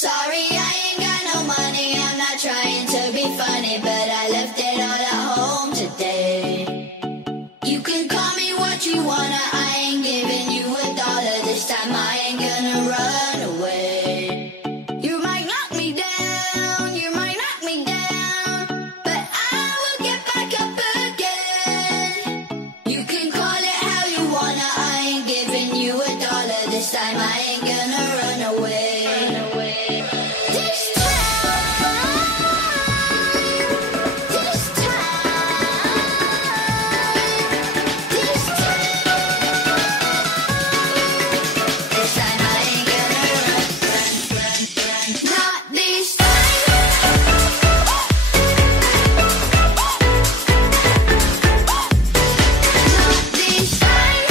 Sorry, I ain't got no money. I'm not trying to be funny, but I left it all at home today. You can call me what you wanna. I ain't giving you $1 this time. I ain't gonna run away. You might knock me down, you might knock me down, but I will get back up again. You can call it how you wanna. I ain't giving you $1 this time. I ain't gonna run away. This time I ain't gonna run. Not this time. Not this time.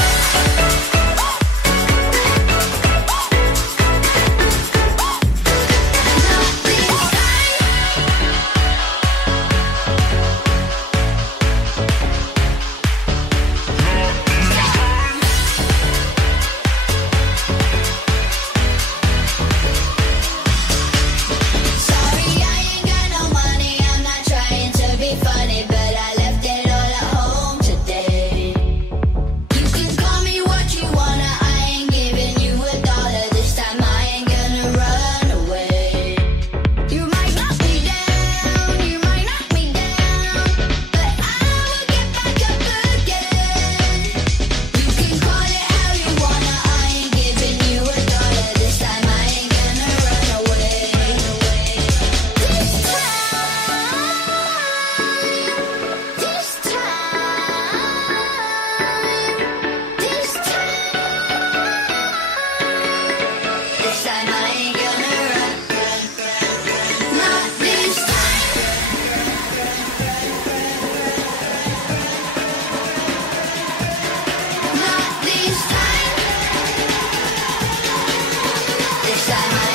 Sorry, I ain't got no money. I'm not trying to be funny, but I left it all at home today. You can call me what you wanna. I ain't giving you $1 this time. I ain't gonna run away. You might knock me down, you might knock me down, but I will get back up again. You can call it how you wanna. I ain't giving you $1 this time. I ain't gonna run away. This time I ain't gonna run. Not this time. Not this time. This time I